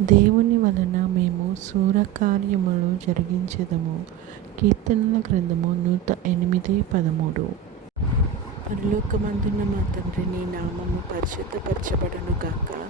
దేవుని వలన మేము సూరకార్యములు జరిగించదము. కీర్తనల గ్రంథము నూట ఎనిమిది పదమూడు. పరలోకమందున్న మా తండ్రి నీ నామము పరిశుద్ధపరచబడను గాక